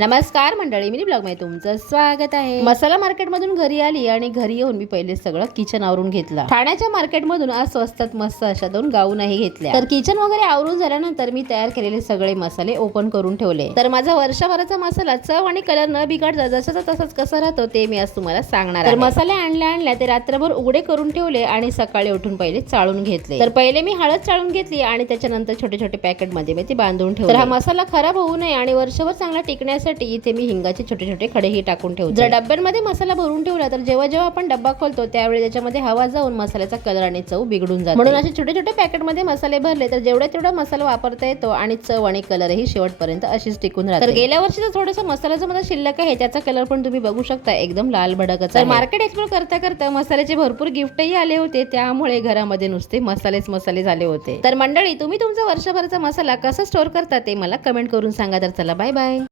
नमस्कार मंडळी, mini blog मध्ये तुमचं स्वागत आहे। मसाला मार्केट मधून घरी आली आणि घरी येऊन मी पहिले सगळं किचन आवरून घेतला। ठाण्याच्या मार्केट मधून आज स्वस्तात मस्त अशा 2 गाऊनही घेतल्या। तर किचन वगैरे आवरून झाल्यानंतर मी तयार केलेले सगळे मसाले ओपन करून ठेवले। तर माझा वर्षभराचा मसाला चव आणि कलर न बिघडता जसंच तसंच कसा राहतो ते मी आज तुम्हाला सांगणार आहे। तर मसाले आणल्या ते रात्रभर उघडे करून ठेवले आणि सकाळी उठून पहिले चाळून घेतले। तर पहिले मी हळद चाळून घेतली आणि त्याच्यानंतर छोटे छोटे पॅकेट मध्ये मी ते बांधून ठेवले। तर हा मसाला खराब होऊ नये आणि वर्षभर चांगला टिकण्यासाठी इथे मी हिंगाचे छोटे छोटे खडेही टाकून ठेवते। जर डब्यांमध्ये मसाला भरून ठेवला तर जेव्हा जेव्हा आपण डब्बा खोलतो त्यावेळी त्याच्यामध्ये हवा जाऊन मसाल्याचा कलर आणि चव बिघडून जाते। म्हणून असे छोटे छोटे पॅकेट मध्ये मसाले भरले तर जेवढा मसाला वापरता येतो आणि चव आणि कलरही शेवटपर्यंत अशीच टिकून राहते। तर गेल्या वर्षीचा थोडासा मसाला जो माझा शिल्लक आहे त्याचा कलर पण तुम्ही बघू शकता, एकदम लाल भडकच आहे। मार्केट एक्सप्लोर करता करता मसाल्याचे भरपूर गिफ्टही आले होते, त्यामुळे घरामध्ये नुसते मसाले झाले होते। तर मंडळी, तुम्ही तुमचा वर्षभराचा मसाला कसा स्टोअर करता ते मला कमेंट करून सांगा। तर चला, बाय बाय।